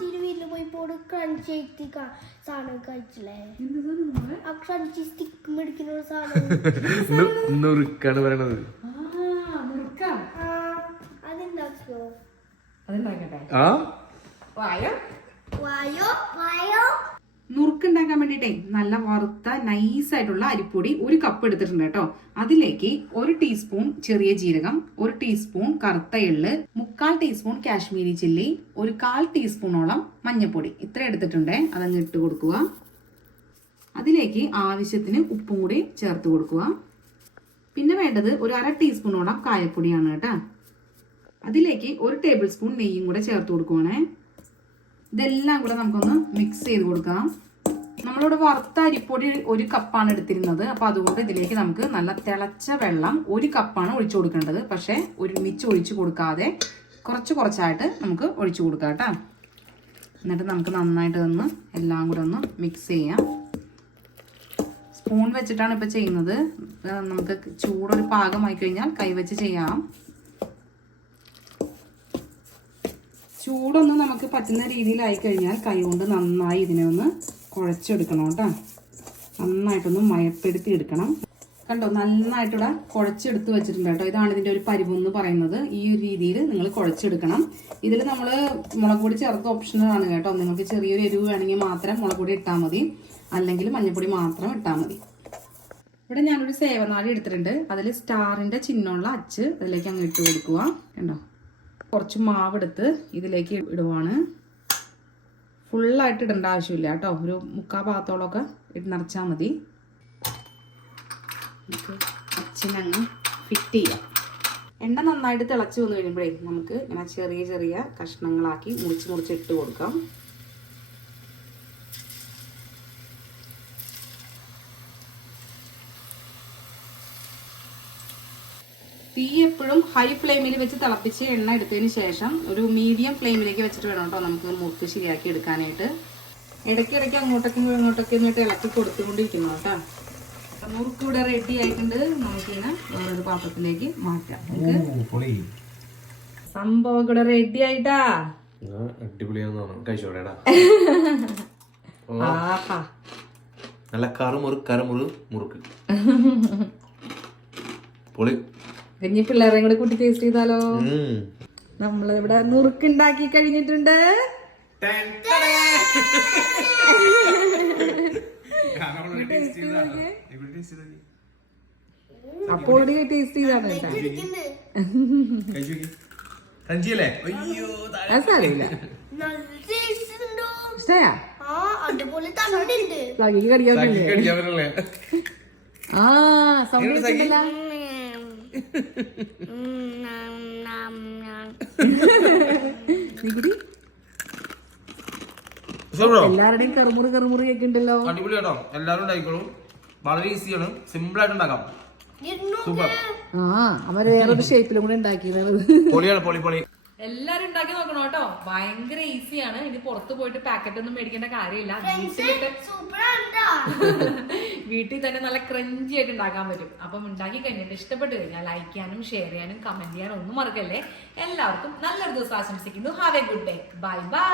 തിരുവീട്ടില് പോയി ക്രഞ്ചി സാധനം കഴിച്ചില്ലേ? ക്രഞ്ചി സ്റ്റിക്ക് മേടിക്കുന്ന ഒരു സാധനം നുറുക്കാണ് പറയണത്. അതുണ്ടാക്കിയോ? നുറുക്കുണ്ടാക്കാൻ വേണ്ടിട്ടേ നല്ല വറുത്ത നൈസായിട്ടുള്ള അരിപ്പൊടി 1 കപ്പ് എടുത്തിട്ടുണ്ട് കേട്ടോ. അതിലേക്ക് 1 ടീസ്പൂൺ ചെറിയ ജീരകം, 1 ടീസ്പൂൺ കറുത്ത എള്ള്, 3/4 ടീസ്പൂൺ കാശ്മീരി ചില്ലി, 1/4 ടീസ്പൂണോളം മഞ്ഞൾപ്പൊടി ഇത്ര എടുത്തിട്ടുണ്ടേ. അതങ്ങ് ഇട്ട് കൊടുക്കുക. അതിലേക്ക് ആവശ്യത്തിന് ഉപ്പും കൂടി ചേർത്ത് കൊടുക്കുക. പിന്നെ വേണ്ടത് 1/2 ടീസ്പൂണോളം കായപ്പൊടിയാണ് കേട്ടോ. അതിലേക്ക് 1 ടേബിൾ സ്പൂൺ നെയ്യും കൂടെ ചേർത്ത് കൊടുക്കുവാണേ. ഇതെല്ലാം കൂടെ നമുക്കൊന്ന് മിക്സ് ചെയ്ത് കൊടുക്കാം. നമ്മളിവിടെ വറുത്ത അരിപ്പൊടി 1 കപ്പാണ് എടുത്തിരുന്നത്. അപ്പൊ അതുകൊണ്ട് ഇതിലേക്ക് നമുക്ക് നല്ല തിളച്ച വെള്ളം 1 കപ്പാണ് ഒഴിച്ചു കൊടുക്കേണ്ടത്. പക്ഷെ ഒരുമിച്ച് ഒഴിച്ചു കൊടുക്കാതെ കുറച്ചായിട്ട് നമുക്ക് ഒഴിച്ചു കൊടുക്കാം കേട്ടോ. എന്നിട്ട് നമുക്ക് നന്നായിട്ട് ഒന്ന് എല്ലാം കൂടെ ഒന്ന് മിക്സ് ചെയ്യാം. സ്പൂൺ വെച്ചിട്ടാണ് ഇപ്പൊ ചെയ്യുന്നത്. നമുക്ക് ചൂടൊരു പാകമായി കഴിഞ്ഞാൽ കൈവച്ച് ചെയ്യാം. ചൂടൊന്ന് നമുക്ക് പറ്റുന്ന രീതിയിലായി കഴിഞ്ഞാൽ കൈ കൊണ്ട് നന്നായി ഇതിനെ ഒന്ന് കുഴച്ചെടുക്കണം കേട്ടോ. നന്നായിട്ടൊന്ന് മയപ്പെടുത്തി എടുക്കണം. കണ്ടോ, നന്നായിട്ടിവിടെ കുഴച്ചെടുത്ത് വെച്ചിട്ടുണ്ട് കേട്ടോ. ഇതാണ് ഇതിന്റെ ഒരു പരിവെന്ന് പറയുന്നത്. ഈ ഒരു രീതിയിൽ നിങ്ങൾ കുഴച്ചെടുക്കണം. ഇതിൽ നമ്മൾ മുളക് പൊടി ചേർത്ത ഓപ്ഷനാണ് കേട്ടോ. നിങ്ങൾക്ക് ചെറിയൊരു എരിവ് വേണമെങ്കിൽ മാത്രം മുളക് പൊടി ഇട്ടാൽ മതി, അല്ലെങ്കിൽ മഞ്ഞൾപ്പൊടി മാത്രം ഇട്ടാൽ മതി. ഇവിടെ ഞാനൊരു സേവനാഴി എടുത്തിട്ടുണ്ട്. അതിൽ സ്റ്റാറിന്റെ ചിഹ്നമുള്ള അച്ച് അതിലേക്ക് അങ്ങ് ഇട്ട് കൊടുക്കുക. കണ്ടോ, കുറച്ച് മാവ് എടുത്ത് ഇതിലേക്ക് ഇടുവാണ്. ഫുള്ളായിട്ട് ഇടേണ്ട ആവശ്യമില്ല കേട്ടോ. ഒരു 3/4 ഭാഗത്തോളമൊക്കെ നിറച്ചാൽ മതി. നമുക്ക് അച്ഛനങ്ങ് ഫിറ്റ് ചെയ്യാം. എണ്ണ നന്നായിട്ട് തിളച്ച് വന്നു കഴിയുമ്പോഴേ നമുക്ക് ഇങ്ങനെ ചെറിയ ചെറിയ കഷ്ണങ്ങളാക്കി മുറിച്ച് ഇട്ട് കൊടുക്കാം. തീ എപ്പോഴും ഹൈ ഫ്ലെയിമിൽ വെച്ച് തിളപ്പിച്ച് എണ്ണ എടുത്തതിന് ശേഷം ഒരു മീഡിയം ഫ്ലെയിമിലേക്ക് വെച്ചിട്ട് വേണം കേട്ടോ നമുക്ക് മുറുക്ക് ശരിയാക്കി എടുക്കാനായിട്ട്. ഇടയ്ക്കിടയ്ക്ക് അങ്ങോട്ടൊക്കെ എന്നിട്ട് ഇളക്കി കൊടുത്തുകൊണ്ടിരിക്കുന്നു കേട്ടോ. മുറുക്ക് ഇവിടെ റെഡി ആയിട്ടുണ്ട്. നമുക്കിങ്ങനെ വേറൊരു പാത്രത്തിലേക്ക് മാറ്റാം. സംഭവം ഇവിടെ റെഡി ആയിട്ടാ. നല്ല കറുമുറ് മുറുക്ക്. കഴിഞ്ഞ പിള്ളേരെ കൂടെ കൂട്ടി ടേസ്റ്റ് ചെയ്താലോ? നമ്മളിവിടെ നുറുക്കുണ്ടാക്കി കഴിഞ്ഞിട്ടുണ്ട്. അപ്പോൾ ടേസ്റ്റ് ചെയ്താണ് കേട്ടോ. സാരമില്ല. ഇഷ്ടയാ? കടിക്കാറില്ലേ? ആ സൗണ്ട് എല്ലാവരുടെയും കറുമുറ് ഒക്കെ ഉണ്ടല്ലോ. അടിപൊളിയാട്ടോ. എല്ലാവരും ഉണ്ടായിക്കോളും. വളരെ ഈസിയാണ്, സിമ്പിൾ ആയിട്ട് ഉണ്ടാക്കാം. സൂപ്പർ. അവര് വേറൊരു ഷേപ്പിലും കൂടെ ഉണ്ടാക്കിയത്. പൊളി. എല്ലാരും ഉണ്ടാക്കി നോക്കണം കേട്ടോ. ഭയങ്കര ഈസിയാണ്. ഇനി പുറത്ത് പോയിട്ട് പാക്കറ്റ് ഒന്നും മേടിക്കേണ്ട കാര്യമില്ല. വീട്ടിൽ തന്നെ നല്ല ക്രഞ്ചി ആയിട്ട് ഉണ്ടാക്കാൻ പറ്റും. അപ്പം ഉണ്ടാക്കി കഴിഞ്ഞിട്ട് ഇഷ്ടപ്പെട്ട് കഴിഞ്ഞാൽ ലൈക്ക് ചെയ്യാനും ഷെയർ ചെയ്യാനും കമന്റ് ചെയ്യാനും ഒന്നും മറക്കല്ലേ. എല്ലാവർക്കും നല്ലൊരു ദിവസം ആശംസിക്കുന്നു. Have A good day. Bye bye.